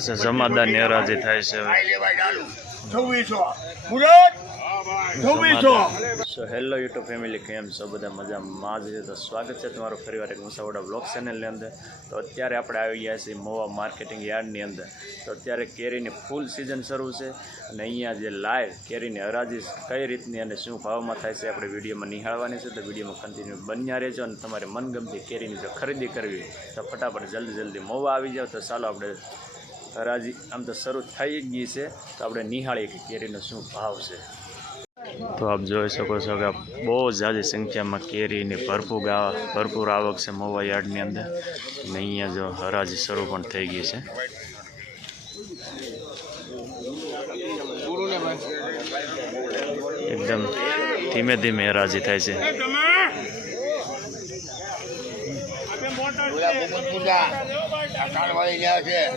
જમાદારની હરાજી થાય છે સો હેલો યુટ્યુબ ફેમિલી કેમ છો બધા મજામાં જ તો સ્વાગત છે તમારું ફરીવાર એક મુસાવડા બ્લોગ ચેનલની અંદર. તો અત્યારે આપણે આવી ગયા છીએ મોવા માર્કેટિંગ યાર્ડની અંદર. તો અત્યારે કેરીની ફૂલ સિઝન શરૂ છે અને અહીંયા જે લાઈવ કેરીની હરાજી કઈ રીતની અને શું ભાવમાં થાય છે આપણે વિડીયોમાં નિહાળવાની છે. તો વિડીયોમાં કન્ટિન્યુ બન્યા રહેજો અને તમારે મનગમતી કેરીની જો ખરીદી કરવી તો ફટાફટ જલ્દી મોવા આવી જાઓ. તો ચાલો આપણે હરાજી આમ તો શરૂ થઈ ગઈ છે તો આપણે નિહાળીએ કે કેરીનો શું ભાવ છે. તો આપ જોઈ શકો છો કે બહુ ઝાઝી સંખ્યામાં કેરીની ભરપૂર આવક છે મોવા યાર્ડની અંદર અને અહીંયા જો હરાજી શરૂ પણ થઈ ગઈ છે. એકદમ ધીમે ધીમે હરાજી થાય છે.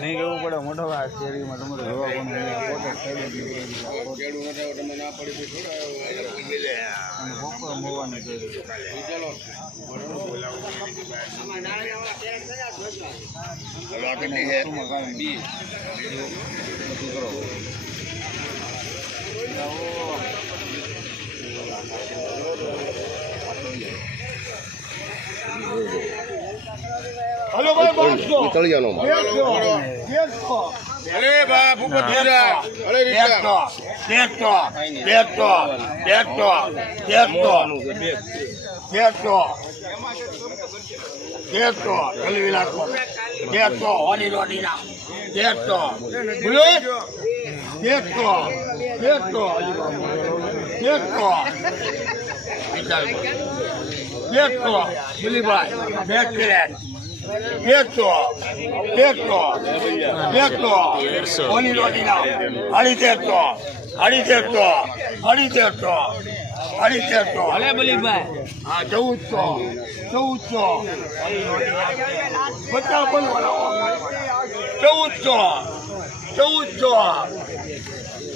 નહીં કેવું પડે મોટો શેરીમાં તમારે જોવા हेलो भाई चल जानो अरे बाप ऊपर पूरा अरे देखो देखो देखो देखो देखो देखो देखो चल विलास देखो होनी रोटी ना देखो बोलो देखो देखो देखो देखो बोली भाई देख के देखो देखो देखो होनी रोटी ना हरी देखो हरी देखो हरी देखो हरी देखो अरे बोली भाई हाँ 1400 बच्चा बोल बोलो 1400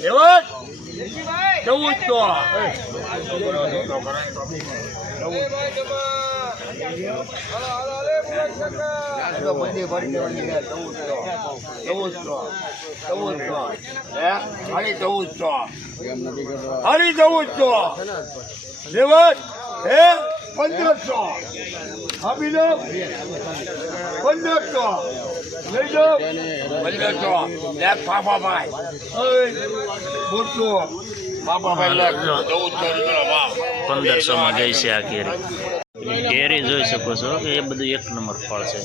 एवं 1500 अभी लो 1500 ले जाओ 1500 ले पापा भाई बोलो पापा भाई ले 1500 માં ગઈ છે આ કેરી જોઈ શકો છો કે એ બધું એક નંબર ફળ છે.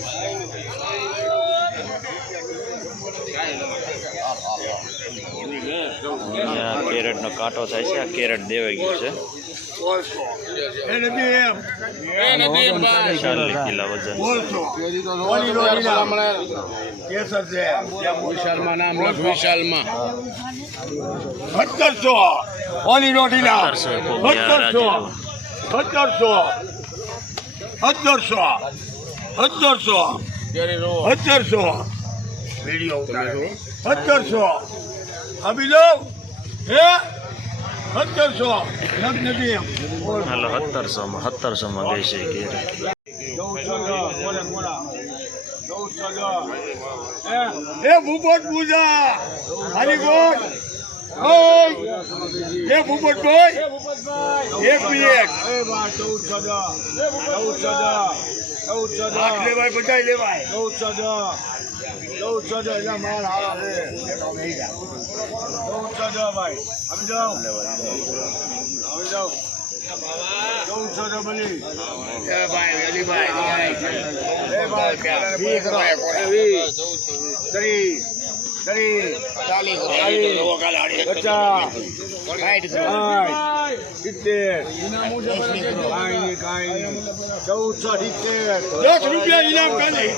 કેરેટનો કાંટો થાય છે. આ કેરેટ દેવાઈ ગયું છે. 40 કિલો વજન. વિશાલમાં નામ લખ વિશાલમાં 1700 ઓની રોટી ના 1700 वीडियो 1700 अभी लो 1700 હાલો 1700 માં ગઈ છે કેરી. भूपत पूजा हरी गोट ये भूपत भाई एक मिनट ले भाई बचाई ले भाई 1400 माल हारा है 1400 भाई अभी जाओ 1400 बनी ए भाई अली भाई ए भाई तरी 40 रुपया इनाम का नहीं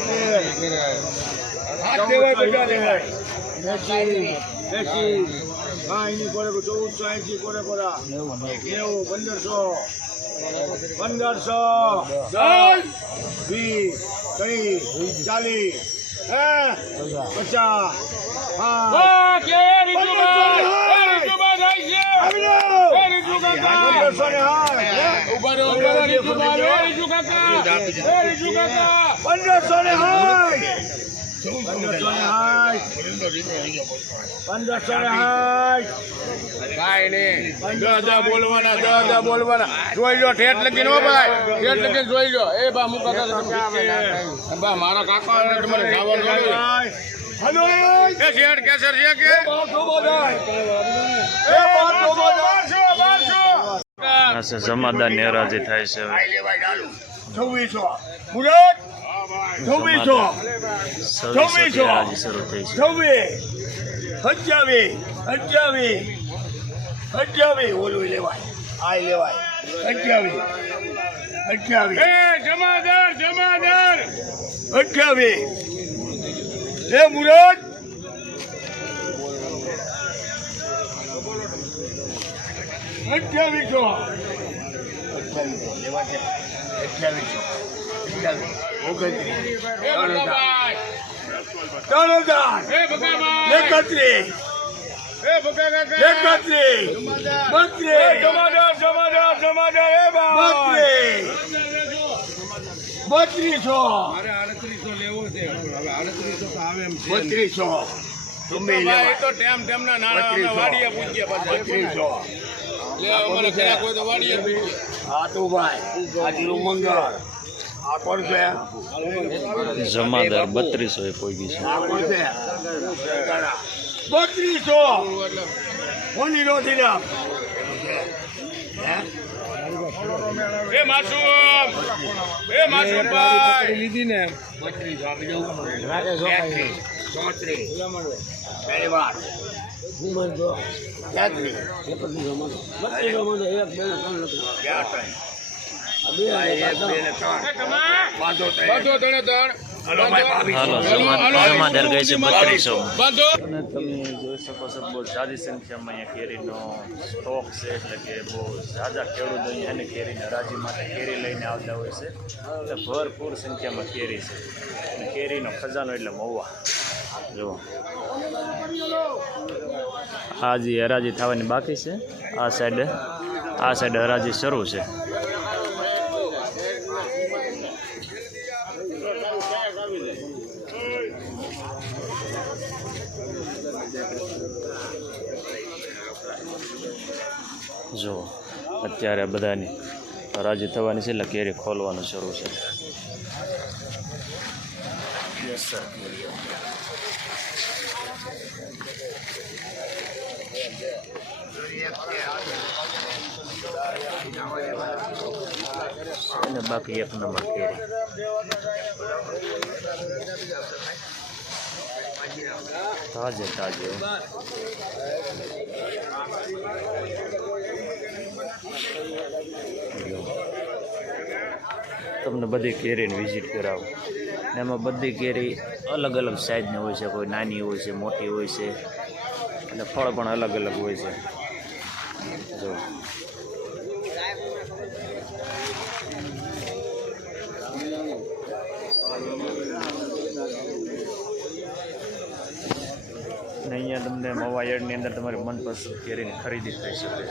કાંઈ નહીં. દસ બોલવાના. જોઈ લો ઠેઠ લગી નો ભાઈ. ઠેઠ લગી જોઈ લો. એ બા મુકા બા મારા કાકા ને તમારે જવાનું. હલો એ શેઠ કેસર છે કે આ છે જમાદારની હરાજી થાય છે હવે 2600 મુરત 2600 2600 હરાજી શરૂ થઈ છે 28 ઓલું લેવાય આ લેવાય 28 એ જમાદાર 28 એ મુરત 3200 તમે તો ટેમ ટેમના નાણા વાડીએ પૂજ્યા 3200 લે અમારે ઘરે કોઈ તો વાડીએ પૂજ્યા હા તો ભાઈ આજનું મંગળ આ કોણ છે જમાદાર 3200 એ પહોંચી છે આ કોણ છે 3200 કોની રોટી ના એ માસુમ ભાઈ લીધી ને 3200 આપી દઉં 34 પહેલી વાર હાલો જમાદાર ગઈ છે 3200 અને તમે જોઈ શકો છો બહુ સારી સંખ્યામાં અહીંયા કેરીનો સ્ટોક છે એટલે કે બહુ ઝાઝા ખેડૂતો અહીંયા એને કેરીને હરાજી માટે કેરી લઈને આવતા હોય છે એટલે ભરપૂર સંખ્યામાં કેરી છે અને કેરીનો ખજાનો એટલે મહુવા જુઓ આ જે હરાજી થવાની બાકી છે આ સાઈડ હરાજી શરૂ છે જો અત્યારે બધાની હરાજી થવાની છે એટલે કેરી ખોલવાનું શરૂ છે યસ સર અને બાકી એક નંબર કેરી તાજે તમને બધી કેરીની વિઝિટ કરાવું ને એમાં બધી કેરી અલગ અલગ સાઈઝની હોય છે કોઈ નાની હોય છે મોટી હોય છે અને ફળ પણ અલગ અલગ હોય છે જો અને અહીંયા તમને મવા યાર્ડની અંદર તમારી મનપસંદ કેરીની ખરીદી થઈ શકે છે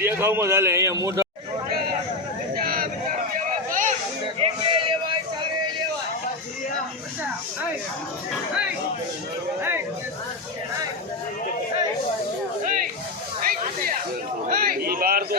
દેખાવમાં ચાલે અહીંયા મોટા બાર તો